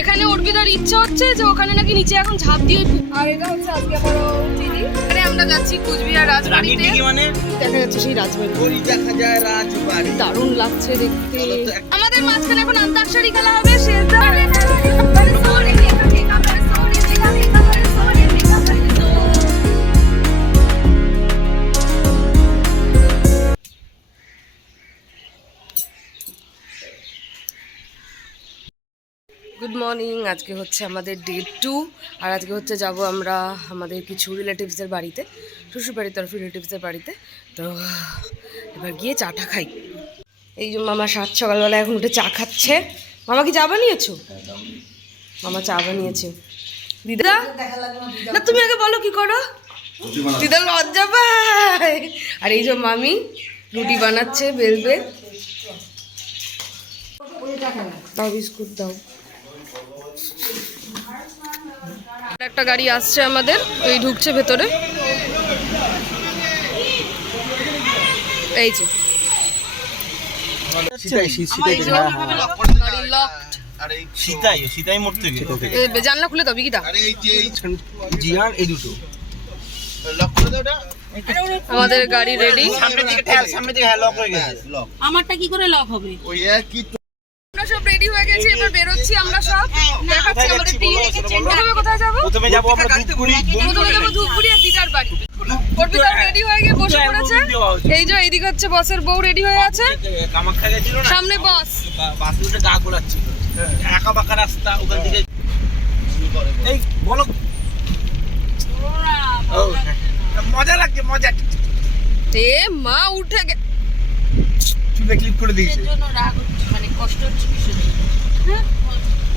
এখানে অর্পিতার ইচ্ছা হচ্ছে যে ওখানে নাকি নিচে এখন ঝাঁপ দিয়ে। আর এটা হচ্ছে আজকে আমার দিদি। এখানে আমরা যাচ্ছি কুচবিহার রাজবাড়িতে, মানে দেখা যাচ্ছে সেই রাজবাড়ি, দেখা যায় রাজবাড়ি, দারুণ লাগছে দেখতে। আমাদের মাঝখানে এখন আন্তাক্ষরী খেলা হবে। Good morning. আজকে হচ্ছে আমাদের ডে 2 আর আজকে হচ্ছে যাব আমরা আমাদের কিছু রিলেটিভসদের বাড়িতে, শ্বশুর বাড়ির তরফ রিলেটিভসদের বাড়িতে। তো এবার গিয়ে চাটা খাই। এই যে মামা সকালবেলা এখন উঠে চা খাচ্ছে। মামা কি চা বানিয়েছো? মামা চা বানিয়েছে। দিদা না, তুমি আগে বলো কি করো। দিদা লজ্জা পায়। আর এই যে মামি রুটি বানাচ্ছে, বেলবে। দাও বিস্কুট দাও। একটা গাড়ি আসছে আমাদের, এই ঢুকছে ভেতরে। এই যে জানলা খুলে দাও বিকিটা। আমাদের গাড়ি রেডি। আমারটা কি করে লক হবে? আমরা সব রেডি হয়ে গেছি, এবার বেরোচ্ছি আমরা সব। দেখাচ্ছি আমাদের টিম। প্রথমে কোথায় যাবো? প্রথমে যাবো আমরা ধূপগুড়ি। প্রথমে যাবো ধূপগুড়ি আর দিদার বাড়ি। অর্পিতা রেডি হয়ে গিয়ে বসে পড়েছে। এই যে এইদিকে হচ্ছে বসের বউ রেডি হয়ে আছে। কামাখ্যা গেছিল না, সামনে বস। বাসে উঠে গা গোলাচ্ছিল, একা বাঁকা রাস্তা, ওখান থেকে এই বলো মজা লাগছে, মজা। এ মা উঠে গে চুলে ক্লিপ করে দিয়েছে। জন্য রাগ হচ্ছে, মানে কষ্ট হচ্ছে ভীষণ।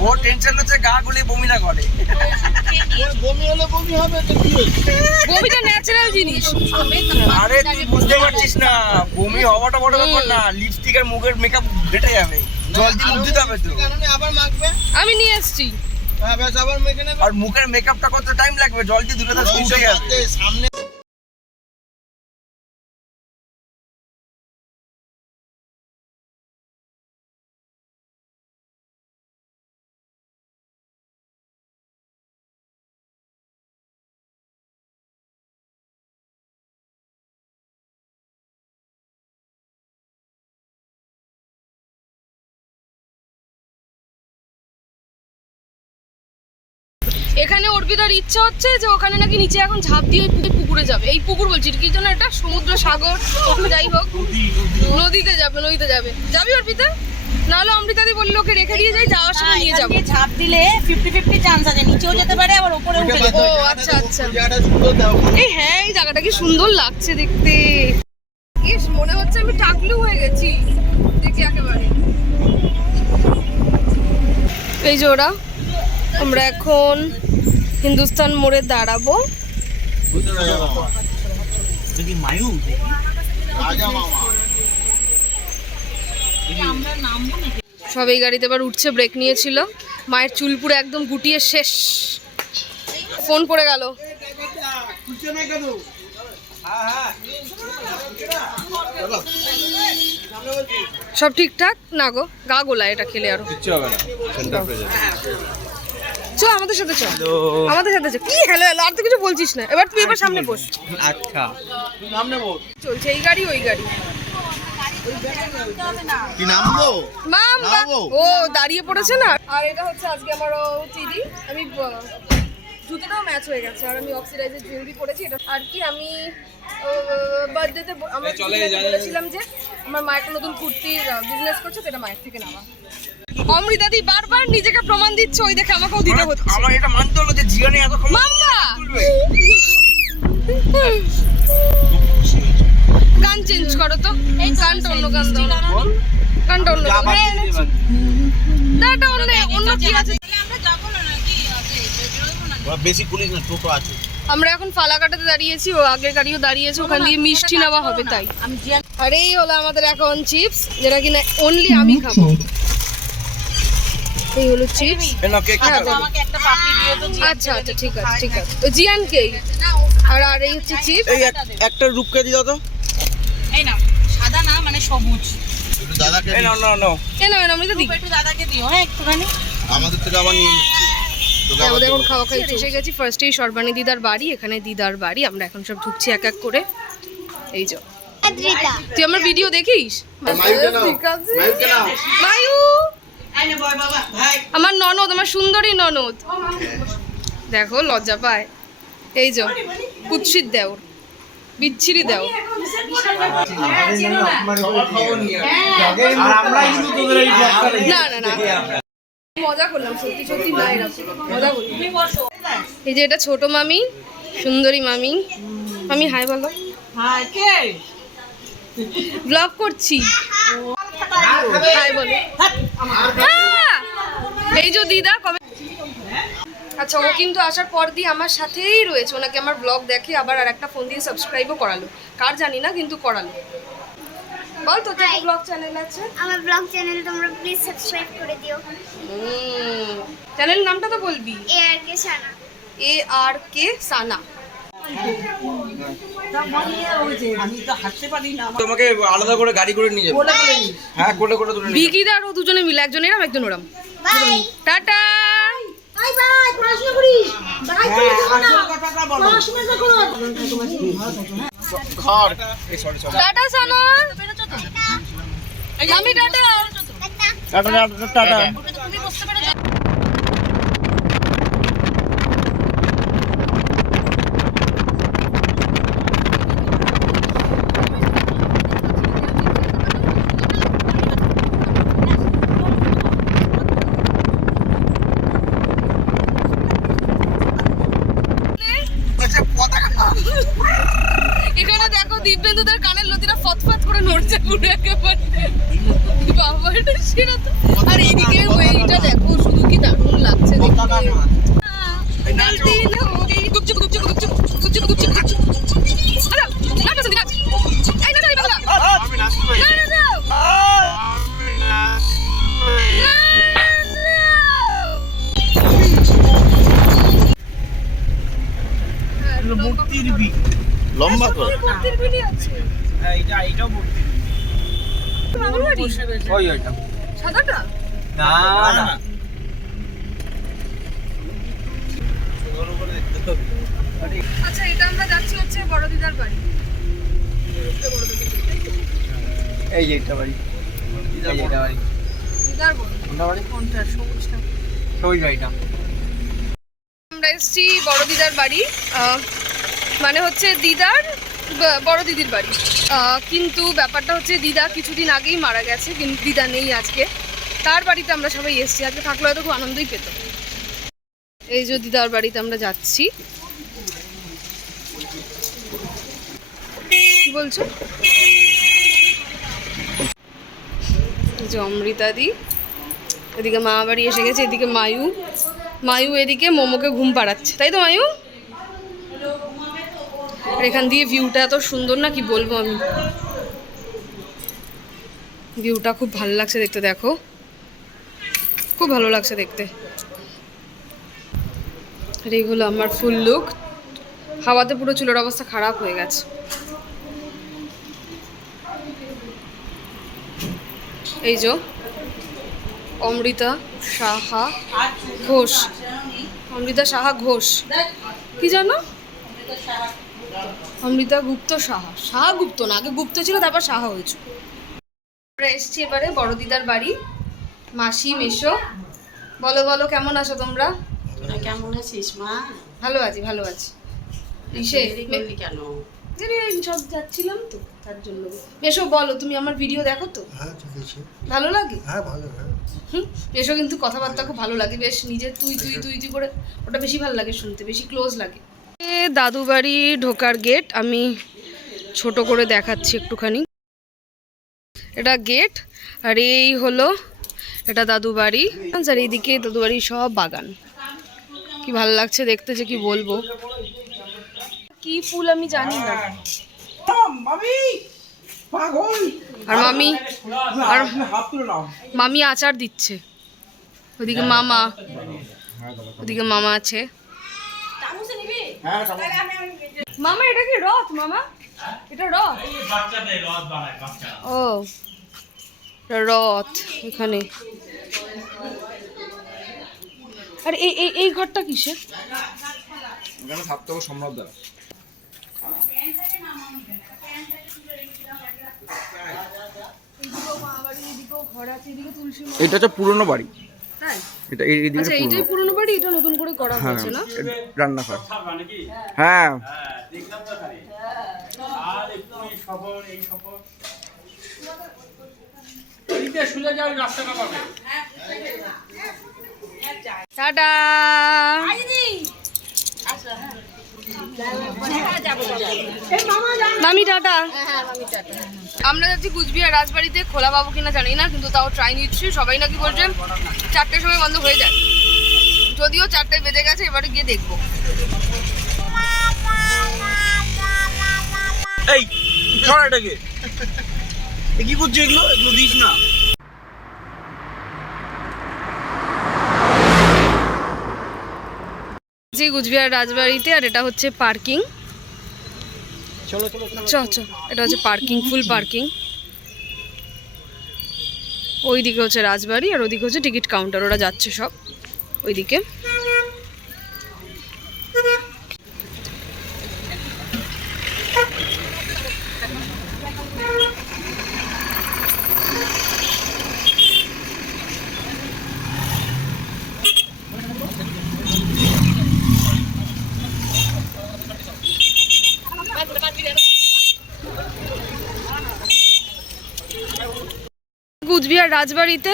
ও টেনশন হচ্ছে, গা গুলি বমি না করে। বমি হলে বমি হবে তো কি হইছে? বমিটা ন্যাচারাল জিনিস। আরে তুই বুঝতে পারছিস না, বমি হওয়াটা বড় ব্যাপার না, লিপস্টিক আর মুখের মেকআপ ঘেটে যাবে, জল দিয়ে মুখ দিতে হবে তো। কারণে আবার মাখবে। আমি নিয়ে এসেছি। হ্যাঁ ব্যাস, আবার মেখে নেবে। আর মুখের মেকআপটা করতে টাইম লাগবে, জল দিয়ে ধুলে তো উঠে যাবে সামনে। এখানে অর্পিতার ইচ্ছা হচ্ছে যে ওখানে নাকি নিচে এখন ঝাঁপ দিয়ে পুকুরে যাবে। এই পুকুর বলছি কি যেন, এটা সমুদ্র সাগর যাই হোক, নদীতে যাবে। নদীতে যাবে, যাবি অর্পিতা? নাহলে অমৃতাদি বললো ওকে রেখে দিয়ে যাই, যাওয়ার সময় নিয়ে যাবো। ঝাঁপ দিলে 50-50 চান্স আছে, নিচেও যেতে পারে আবার উপরে উঠে যেতে ও পারে। আচ্ছা আচ্ছা। এই হ্যাঁ, এই জায়গাটা কি সুন্দর লাগছে দেখতে। ইস, মনে হচ্ছে আমি টাকলু হয়ে গেছি দেখি একেবারে। এই যে ওরা, আমরা এখন হিন্দুস্তান মোড়ে দাঁড়াবো। সব এই গাড়িতে এবার উঠছে, ব্রেক নিয়েছিল। মায়ের চুল পুরো একদম গুটিয়ে শেষ। ফোন পড়ে গেল। সব ঠিকঠাক না গো? গা গোলা এটা খেলে আরো চল আমাদের সাথে, চল আমাদের সাথে চল। কি হ্যালো হ্যালো, আর তো কিছু বলছিস না। এবার তুই এবার সামনে বস। আচ্ছা সামনে বস। চলছে এই গাড়ি ওই গাড়ি। কি নামবো? মাম ও দাঁড়িয়ে পড়েছে না। আর এটা হচ্ছে আজকে আমার দিদি। আমি জুতোটাও ম্যাচ হয়ে গেছে, আর আমি অক্সিডাইজের জুয়েলারি পরেছি। এটা আর কি, আমি বার্থডেতে আমরা বলেছিলাম যে আমার মা একটা নতুন কুর্তির বিজনেস করছে, সেটা মায়ের থেকে নেওয়া। অমৃতাদি বারবার নিজেকে প্রমাণ দিচ্ছে, ওই দেখে আমাকেও দিতে হচ্ছে। আমার এটা মানতে হলো যে জিয়ানে এত মাম্মা গান চেঞ্জ করো তো। এই গানটা অন্য গান দাও, গানটা অন্য গান। অন্য কি আছে? বেশি পুলিশ না, টোটো আছে। আমরা এখন ফালাকাটাতে দাঁড়িয়েছি, ও আগের গাড়িও দাঁড়িয়েছে, ওখান দিয়ে মিষ্টি নেওয়া হবে তাই। আর এই হলো আমাদের এখন চিপস, যেটা কিনা অনলি আমি খাবো। এই হলো চিপস। আচ্ছা আচ্ছা ঠিক আছে ঠিক আছে। জিয়ানকেই। আর এই হচ্ছে চিপস। এই একটা রূপকে দিও তো। এই না সাদা না, মানে সবুজ। একটু দাদাকে এই নাও নাও নাও। কেন আমি তো দিই। একটু দাদাকে দিও, হ্যাঁ একটুখানি। আমাদের থেকে আবার নিয়ে নিচ্ছে তোকে আবার আমাদের এখন দেবো। খাওয়া খাই এসে গেছি ফার্স্টেই সর্বাণী দিদার বাড়ি, এখানে দিদার বাড়ি। আমরা এখন সব ঢুকছি এক এক করে। এই যে তুই আমার ভিডিও দেখিস? মায়ুকে নাও, মায়ুকে নাও। মায়ু আমার ননদ, আমার সুন্দরী ননদ, দেখো লজ্জা পায়। এই যে কুৎসিত দেওর, বিচ্ছিরি দেওর। না না না, মজা করলাম, সত্যি সত্যি না, এরকম মজা করলাম। এই যে এটা ছোট মামি, সুন্দরী মামি। মামি হাই বলো। ব্লগ করছি, হাই বলো। এই যে দিদা কবে, আচ্ছা ও কিন্তু আসার পর দিয়ে আমার সাথেই রয়েছে, ওনাকে আমার ব্লগ দেখে আবার আর একটা ফোন দিয়ে সাবস্ক্রাইবও করালো, কার জানি না কিন্তু করালো। বল তো তোর ব্লগ চ্যানেল আছে? আমার ব্লগ চ্যানেল তোমরা প্লিজ সাবস্ক্রাইব করে দিও। চ্যানেল নামটা তো বলবি। ARK সানা। ARK সানা। তোমাকে আলাদা করে গাড়ি করে নিয়ে যাবো। হ্যাঁ, কোলে কোলে তুলে নিয়ে যাবো। বিকিদা আর ও দুজনে মিলে, একজন এরম একজন ওরম। By tata. বাই বাই, পড়াশোনা করিস। বাই করে যাবো না, পড়াশোনা করো। ঘর এই সরি টাটা সানা। আমি টাটা। Tata tata. এখানে দেখো দিব্যেন্দুদের কানের লতিটা ফতফত করে নড়ছে পুরো একেবারে। বাবা এটা সেরা তো। আর এদিকে ওইটা দেখো, শুধু কি দারুণ লাগছে দেখতে। গুপচুপ গুপচুপ গুপচুপ গুপচুপ গুপচুপ গুপচুপ। আরে না না দিনা, এই না না বাবা, আমি নাচবো। না না না মূর্তির বি লম্বা করে মূর্তির ভিডিও আছে। হ্যাঁ, এইটাও মূর্তি। মামার বাড়ি ওই ওইটা সাদাটা। না না আচ্ছা এটা আমরা যাচ্ছি হচ্ছে বড় দিদার বাড়ি। এই যে এটা বাড়ি, এই যে এটা বাড়ি, দিদার বড় কোনটা বাড়ি? কোনটা? সবুজটা। ওই বাড়িটা। আমরা এসেছি বড় দিদার বাড়ি, মানে হচ্ছে দিদার বড় দিদির বাড়ি। কিন্তু ব্যাপারটা হচ্ছে দিদা কিছুদিন আগেই মারা গেছে, কিন্তু দিদা নেই আজকে। তার বাড়িতে আমরা সবাই এসেছি, আজকে থাকলে হয়তো খুব আনন্দই পেত। এই যে দিদার বাড়িতে আমরা যাচ্ছি। কি বলছো? এই যে অমৃতাদি, এদিকে মা বাড়ি এসে গেছে, এদিকে মায়ু। মায়ু এদিকে মোমোকে ঘুম পাড়াচ্ছে, তাই তো মায়ু? আর এখান দিয়ে ভিউটা এত সুন্দর না, কি বলবো আমি। ভিউটা খুব ভালো লাগছে দেখতে, দেখো খুব ভালো লাগছে দেখতে। আর এইগুলো আমার ফুল লুক। হাওয়াতে পুরো চুলের অবস্থা খারাপ হয়ে গেছে। এই যে অমৃতা সাহা ঘোষ, অমৃতা সাহা ঘোষ, কি জানো? অমৃতা গুপ্ত সাহা, সাহা গুপ্ত না, আগে গুপ্ত ছিল তারপর সাহা হয়েছে। আমরা এসছি এবারে বড় দিদার বাড়ি। মাসি মেশো, বলো বলো কেমন আছো তোমরা? তোরা কেমন আছিস মা? ভালো আছি ভালো আছি। ইসে দেরি করলি কেন? সব যাচ্ছিলাম তো তার জন্য। মেশো বলো, তুমি আমার ভিডিও দেখো তো? হ্যাঁ ঠিক আছে, ভালো লাগে? হ্যাঁ ভালো, হ্যাঁ মেশো কিন্তু কথাবার্তা খুব ভালো লাগে, বেশ নিজে তুই তুই তুই তুই করে, ওটা বেশি ভালো লাগে শুনতে, বেশি ক্লোজ লাগে। দাদু বাড়ি ঢোকার গেট আমি ছোট করে দেখাচ্ছি একটুখানি। এটা গেট, আর এই হলো এটা দাদু বাড়ি। আর এইদিকে দাদু বাড়ি সব বাগান, কি ভালো লাগছে দেখতে যে কি বলবো। কি ফুল আমি জানি না। আর মামি, আর মামি আচার দিচ্ছে। ওদিকে মামা, ওদিকে মামা আছে। মামা এটা কি রথ? মামা এটা রথ? ও রথ এখানে। আর এই ঘরটা কিসের? এখানে থাকতে হবে সম্রাট দ্বারা। এটা হচ্ছে পুরনো বাড়ি। তাই? এটা এইদিকে আচ্ছা এইটাই পুরনো বাড়ি, এটা নতুন করে করা হয়েছে না? রান্নাঘর। হ্যাঁ টাটা। মামি টাটা। আমরা যাচ্ছি কুচবিহার রাজবাড়িতে, খোলা পাবো কিনা জানি না, কিন্তু তাও ট্রাই নিচ্ছি। সবাই নাকি বলছে 4টের সময় বন্ধ হয়ে যায়, যদিও 4টে বেজে গেছে, এবারে গিয়ে দেখবো। এই ছড়াটাকে কি করছো? এগুলো এগুলো দিস না। যে কুচবিহার রাজবাড়িতে, আর এটা হচ্ছে পার্কিং। চলো চলো এটা হচ্ছে পার্কিং, ফুল পার্কিং। ওইদিকে হচ্ছে রাজবাড়ি, আর ওইদিকে হচ্ছে টিকিট কাউন্টার। ওরা যাচ্ছে সব ওইদিকে। কুচবিহার রাজবাড়িতে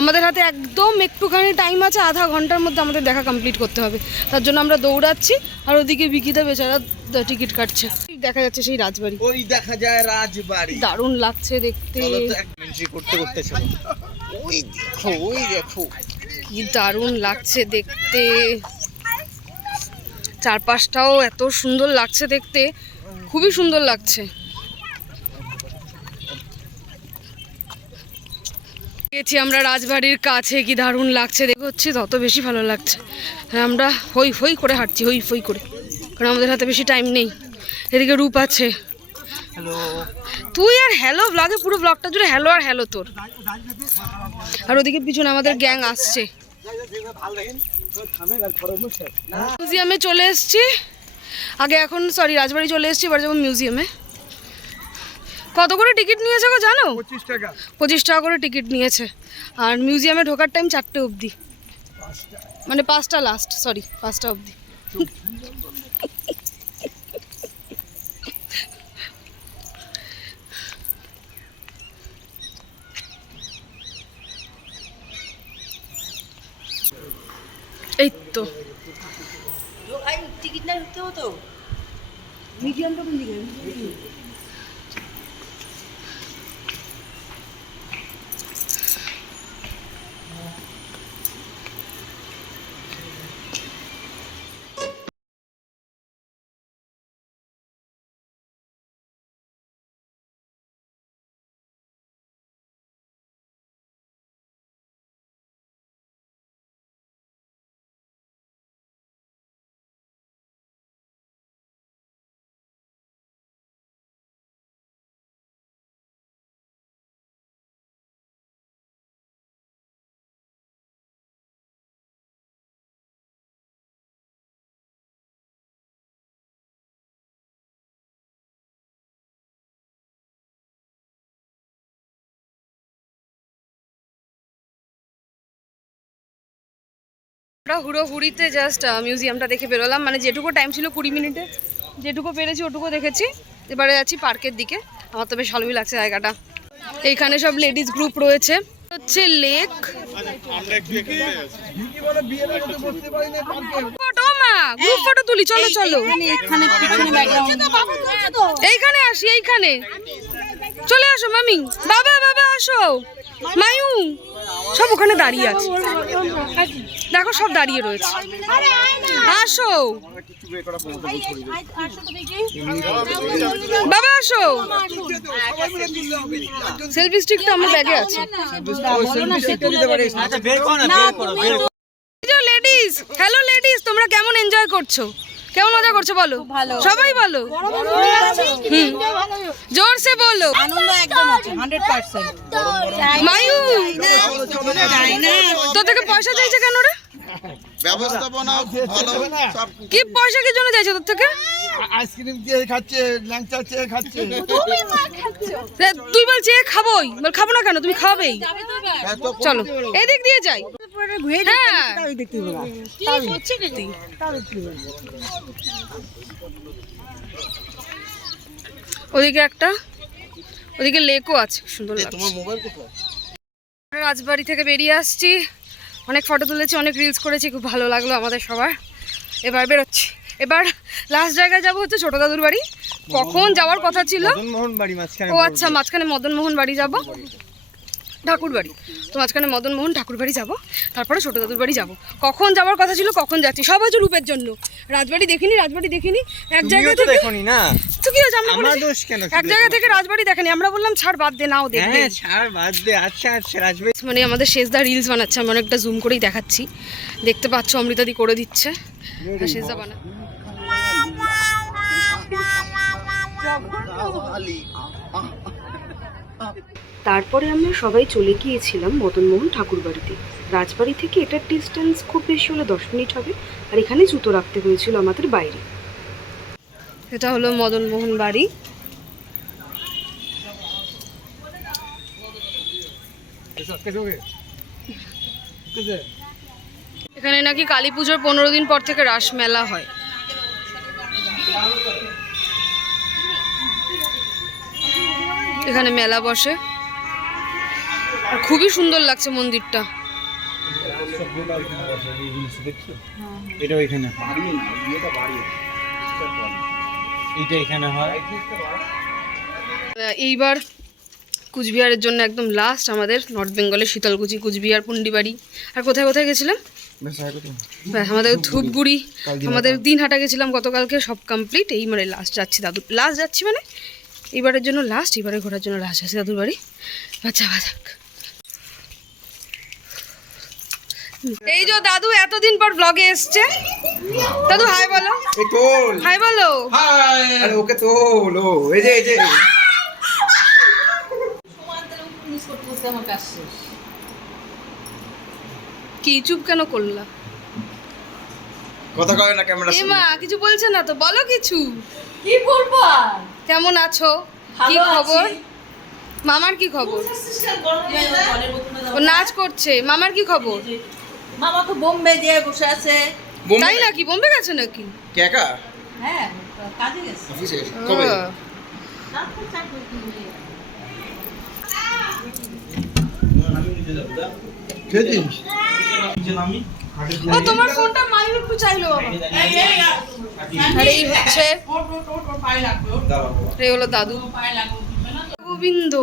আমাদের হাতে একদম একটুখানি টাইম আছে, আধা ঘন্টার মধ্যে আমাদের দেখা কমপ্লিট করতে হবে। তার জন্য আমরা দৌড়াচ্ছি, আর ওদিকে বিকিতা বেচারা টিকিট কাটছে। দেখা যাচ্ছে সেই রাজবাড়ি, ওই দেখা যায় রাজবাড়ি। দারুণ লাগছে দেখতে। এন্ট্রি করতে করতে চলো। ওই দেখো কি দারুণ লাগছে দেখতে, চারপাশটাও এত সুন্দর লাগছে দেখতে, খুবই সুন্দর লাগছে। গেছি আমরা রাজবাড়ির কাছে, কি দারুণ লাগছে দেখছি, তত বেশি ভালো লাগছে। হ্যাঁ, আমরা হই হই করে হাঁটছি, হই হই করে, কারণ আমাদের হাতে বেশি টাইম নেই। এদিকে রূপ আছে। হ্যালো। তুই আর হ্যালো ব্লগে, পুরো ব্লগটা জুড়ে হ্যালো আর হ্যালো তোর। আর ওদিকে পিছনে আমাদের গ্যাং আসছে। মিউজিয়ামে চলে এসছি আগে, এখন সরি রাজবাড়ি চলে এসছি, এবার যাবো মিউজিয়ামে। কত করে টিকিট নিয়েছে গো জানো? 25 টাকা। 25 টাকা করে টিকিট নিয়েছে। আর মিউজিয়ামে ঢোকার টাইম 4টে অবধি, মানে 5টা লাস্ট, সরি 5টা অবধি। এই তো টিকিট না ঢুকতে হতো। মিডিয়ামটা কোন দিকে? আমরা হুড়োহুড়িতে জাস্ট মিউজিয়ামটা দেখে বেরোলাম, মানে যেটুকু টাইম ছিল 20 মিনিটে, যেটুকু পেরেছি ওটুকু দেখেছি। এবারে যাচ্ছি পার্কের দিকে। আমার তো বেশ ভালোই লাগছে জায়গাটা। এইখানে সব লেডিস গ্রুপ রয়েছে, হচ্ছে লেক। ফটো মা, গ্রুপ ফটো তুলি, চলো চলো। এখানে পিছনে ব্যাকগ্রাউন্ড এইখানে আসি, এইখানে চলে আসো মামি, বাবা বাবা আসো, মায়ু সব ওখানে দাঁড়িয়ে আছে, দেখো সব দাঁড়িয়ে রয়েছে, আসো বাবা আসো। সেলফি স্টিকটা আমার ব্যাগে আছে। লেডিস, হ্যালো লেডিস, তোমরা কেমন এনজয় করছো, কেমন মজা করছো বলো? সবাই বলো, জোরসে বলো। আনন্দ একদম আছে 100%। মায়ু তো থেকে পয়সা চাইছে কেন রে? ব্যবস্থাপনা ভালো সব কি পয়সা কি জন্য চাইছো তোর থেকে? আইসক্রিম দিয়ে খাচ্ছে, ল্যাংচা চেয়ে খাচ্ছে। তুই বলছিস খাবোই, বল খাবো না কেন, তুমি খাবেই। এত চলো এদিক দিয়ে যাই। হ্যাঁ ওদিকে একটা, ওদিকে লেকও আছে, সুন্দর লাগছে। তোমার মোবাইল কোথায়? রাজবাড়ি থেকে বেরিয়ে আসছি, অনেক ফটো তুলেছি, অনেক রিলস করেছি, খুব ভালো লাগলো আমাদের সবার। এবার বেরোচ্ছি, এবার লাস্ট জায়গায় যাবো হচ্ছে ছোট দাদুর বাড়ি। কখন যাওয়ার কথা ছিল, মদনমোহন বাড়ি মাঝখানে। ও আচ্ছা, মাঝখানে মদনমোহন বাড়ি যাব, ঠাকুর বাড়ি। তো মাঝখানে মদনমোহন ঠাকুর বাড়ি যাবো, তারপরে ছোট দাদুর বাড়ি যাব। কখন যাওয়ার কথা ছিল, কখন যাচ্ছি, সব হচ্ছে রূপের জন্য। রাজবাড়ি দেখিনি, রাজবাড়ি দেখিনি, এক জায়গা থেকে দেখনি না, তো কি হয়েছে, আমরা আমার বলেছি, দোষ কেন? এক জায়গা থেকে রাজবাড়ি দেখেনি, আমরা বললাম ছাড় বাদ দে, নাও দেখবে। হ্যাঁ ছাড় বাদ দে। আচ্ছা আচ্ছা, রাজবাড়ি মানে আমাদের শেষদা রিলস বানাচ্ছে, আমি অনেকটা জুম করেই দেখাচ্ছি, দেখতে পাচ্ছ অমৃতাদি করে দিচ্ছে, আর শেষদা বানা। তারপরে আমরা সবাই চলে গিয়েছিলাম মদনমোহন ঠাকুর বাড়িতে। রাজবাড়ি থেকে এটার ডিস্টেন্স খুব বেশি হলে 10 মিনিট হবে, আর এখানে জুতো রাখতে হয়েছিল আমাদের বাইরে। এটা হলো মদনমোহন বাড়ি। এখানে নাকি কালী পুজোর 15 দিন পর থেকে রাস মেলা হয়। এখানে মেলা বসে, আর খুবই সুন্দর লাগছে মন্দিরটা। এটা ওইখানে, এটা এখানে হয়। এইবার কুচবিহারের জন্য একদম লাস্ট আমাদের নর্থ বেঙ্গলের শীতলকুচি, কুচবিহার, পুন্ডিবাড়ি, আর কোথায় কোথায় গেছিলাম, ব্যাস আমাদের ধূপগুড়ি, আমাদের দিনহাটা গেছিলাম গতকালকে, সব কমপ্লিট। এই মানে লাস্ট যাচ্ছি দাদু, লাস্ট যাচ্ছি মানে এইবারের জন্য লাস্ট, এইবারে ঘোরার জন্য লাস্ট আছে দাদুর বাড়ি। বাচ্চা বাজাক, এই যে দাদু এতদিন পর ব্লগে এসছে। দাদু হাই বলো, এই তোল, হাই বলো। হাই, আরে ওকে তোল, ও এই যে এই যে কি চুপ কেন করলা? কথা কয় না ক্যামেরা। এমা কিছু বলছে না তো, বলো কিছু। কি বলবো? কেমন আছো, কি খবর, মামার কি খবর? ও নাচ করছে, মামার কি খবর? মামা তো বোম্বে দিয়ে বসে আছে। তাই নাকি, বোম্বে গেছে নাকি? কে একা হ্যাঁ, কাজে গেছে। অফিসে কবে? ও তোমার ফোনটা মাইল একটু চাইলো বাবা। আর এই হচ্ছে, এই হলো দাদু গোবিন্দ।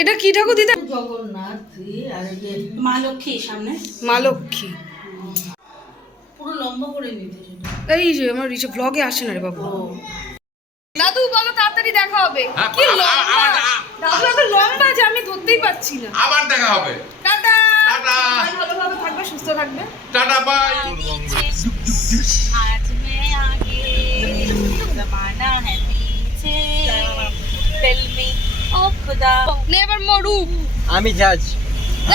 এটা কি ঠাকুর দিদা? মা লক্ষ্মী সামনে, মা লক্ষ্মী। পুরো লম্বা করে নিতে। এই যে আমার রিচে ব্লগে আসে না রে বাবু। দাদু বলো তাড়াতাড়ি দেখা হবে। কি লম্বা দাদু, এত লম্বা যে আমি ধরতেই পারছি না। আবার দেখা হবে। Tata tata. সবাই ভালোভাবে থাকবে, সুস্থ থাকবে। Tata bye. आज मैं आगे, जमाना है पीछे, दिल में ओ खुदा। নে এবার মরু। আমি জাজ।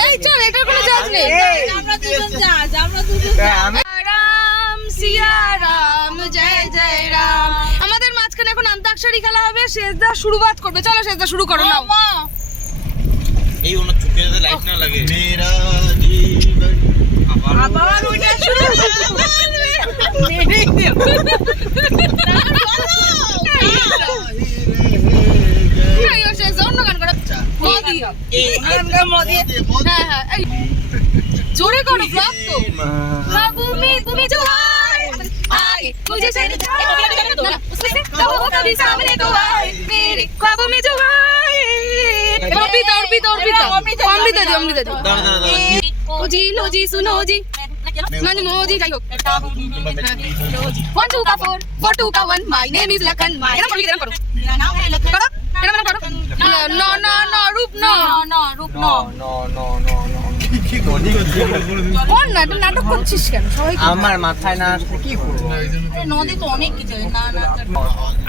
এই চল, এটার কোনো জাজ নেই। আমরা দুজন জাজ, আমরা দুজন আমি রাম সিয়া রাম, জয় জয় রাম। আমাদের মাঝখানে এখন অন্তাক্ষরী খেলা হবে, শেষদা শুরুবাত করবে। চলো শেষদা শুরু করো নাও। এই ওনার চোখে যাতে লাইট না লাগে। মেরা জীবন আবার ওইটা শুরু অন্য গান করো। মোদি। হ্যাঁ হ্যাঁ, এই জোরে করো, ব্লগ তো। তুমি তুমি जो आए आगे मुझे शायद ना उससे तो वो कभी सामने तो आए मेरे ख्वाबों में जो आए। অমৃতা দি ও জি লো জি সুনো জি মানে মোজি যাই হোক। 1 2 का 4 4 2 का 1 माय नेम इज लखन। এরকম করো, এরকম করো, করো এরকম করো। No no no Roop no Roop no no no no no. কর না, এটা নাটক করছিস কেন? সবাই আমার মাথায় না আসলে কি করবো? আরে নদী তো অনেক কিছু না না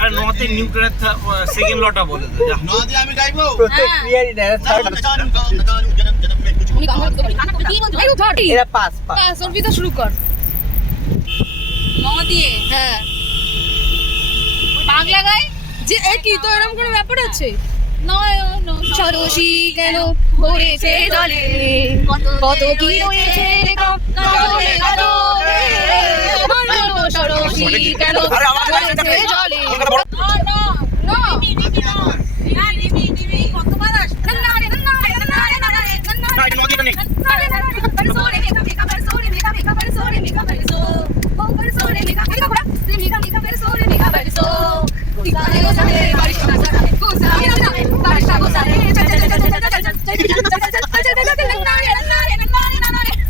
আর নতে নিউক্লিয়ার সেকেন্ড লটা বলে দে যা। নদী আমি গাইবো প্রত্যেক ক্রিয়ারই না থার্ড। উনি গান গাইতে পারি। কি বলছো? এই ধর। এরা পাস পাস। বাস, অর্পিতা শুরু কর। নদী হ্যাঁ। পাগলা গায় যে এই কি তো এরকম কোনো ব্যাপার আছে? নয়ন সরসী কেন ভরেছে জলে, কত কি রয়েছে লেখা জলে জলে। সরসী কেন আরে আমার গায়ে সেটা ভরেছে নেই। জলে। কতবার আসবে না এটা নদীটা নেই।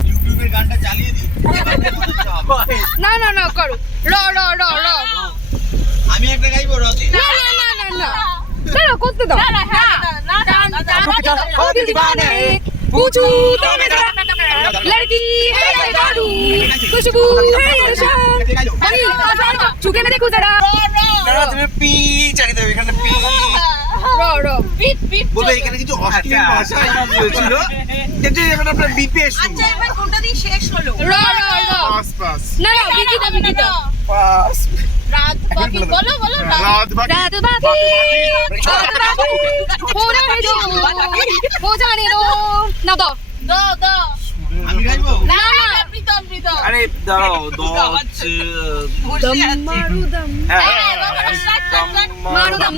ইউটিউবের গানটা চালিয়ে দিই না না না করো, র র র র। আমি একটা গাইবো নদী না না না না না, দাঁড়া করতে দাও। पूछू तो मैं लड़की है या जादू, खुशबू है या शाम, हनी छुके ना देखो जरा। না তুমি পি চালিয়ে দেবে এখানে পি। रो रो বলবে এখানে কিছু অশ্লীল ভাষা ছিল কিন্তু এখন আপনার বিপিএস আচ্ছা এবার কোনটা দিয়ে শেষ হলো रो रो रो। পাস পাস ना ना बिकिता बिकिता। পাস। রাত বাকি বলো বলো রাত বাকি रात बाकी हो रहा है जो हो जाने दो ना दो। দাও দাও আমি গাইবো ना ना প্রীতম প্রীতম আরে দাঁড়াও হচ্ছে दम मारू दम হ্যাঁ मारू दम।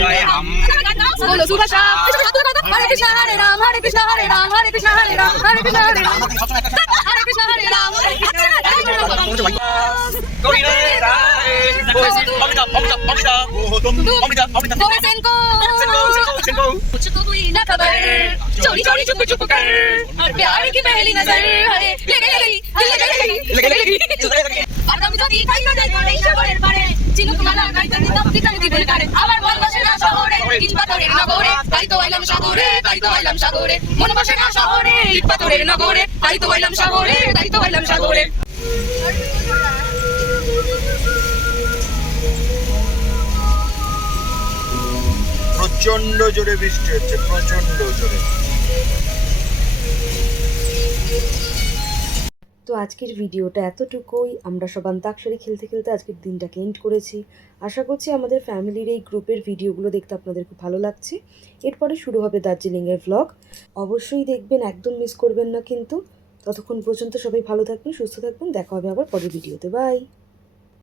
জয় আম। बोलो सुबह शाम हरे कृष्ण हरे राम हरे कृष्ण हरे राम हरे कृष्ण हरे राम हरे कृष्ण हरे राम हरे कृष्ण हरे राम हरे कृष्ण हरे राम। কবিরে রায় অমিতা অমিতা অমিতা অমিতা অমিতা गोवे सेनको कुछ तो हुई ना खबर, चोरी चोरी चुप चुप कर प्यार की पहली नजर है लगे लगी আগামী যদি খাই না যাই করে শহরের পারে চিনুক মালা গাইতে দিতাম দিতাম দিবেন কারে আমার মন বসে না শহরে ইট পাথরের নগরে তাই তো আইলাম সাগরে তাই তো আইলাম সাগরে মন বসে না শহরে ইট পাথরের নগরে তাই তো আইলাম সাগরে তাই তো আইলাম সাগরে। প্রচন্ড জোরে বৃষ্টি হচ্ছে প্রচন্ড জোরে। তো আজকের ভিডিওটা এতটুকুই। আমরা সব অন্তাক্ষরী খেলতে খেলতে আজকের দিনটাকে এন্ড করেছি। আশা করছি আমাদের ফ্যামিলির এই গ্রুপের ভিডিওগুলো দেখতে আপনাদের খুব ভালো লাগছে। এরপরে শুরু হবে দার্জিলিংয়ের ভ্লগ, অবশ্যই দেখবেন, একদম মিস করবেন না কিন্তু। ততক্ষণ পর্যন্ত সবাই ভালো থাকবেন, সুস্থ থাকবেন, দেখা হবে আবার পরের ভিডিওতে। বাই।